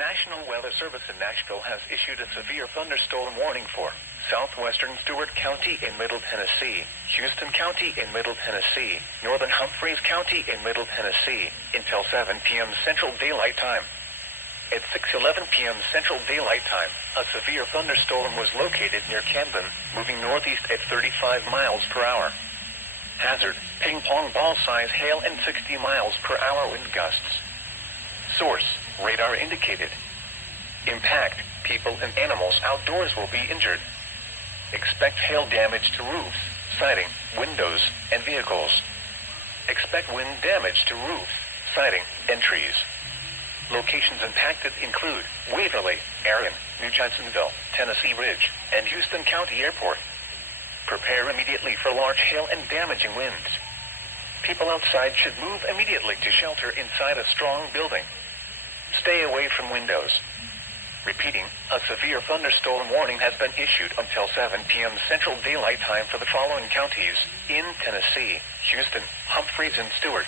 National Weather Service in Nashville has issued a severe thunderstorm warning for southwestern Stewart County in Middle Tennessee, Houston County in Middle Tennessee, northern Humphreys County in Middle Tennessee, until 7 p.m. Central Daylight Time. At 6:11 p.m. Central Daylight Time, a severe thunderstorm was located near Camden, moving northeast at 35 miles per hour. Hazard, ping-pong ball-size hail and 60 miles per hour wind gusts. Source, radar indicated. Impact, people and animals outdoors will be injured. Expect hail damage to roofs, siding, windows, and vehicles. Expect wind damage to roofs, siding, and trees. Locations impacted include Waverly, Arion, New Johnsonville, Tennessee Ridge, and Houston County Airport. Prepare immediately for large hail and damaging winds. People outside should move immediately to shelter inside a strong building. Stay away from windows. Repeating, a severe thunderstorm warning has been issued until 7 p.m. Central Daylight Time for the following counties in Tennessee: Houston, Humphreys, and Stewart.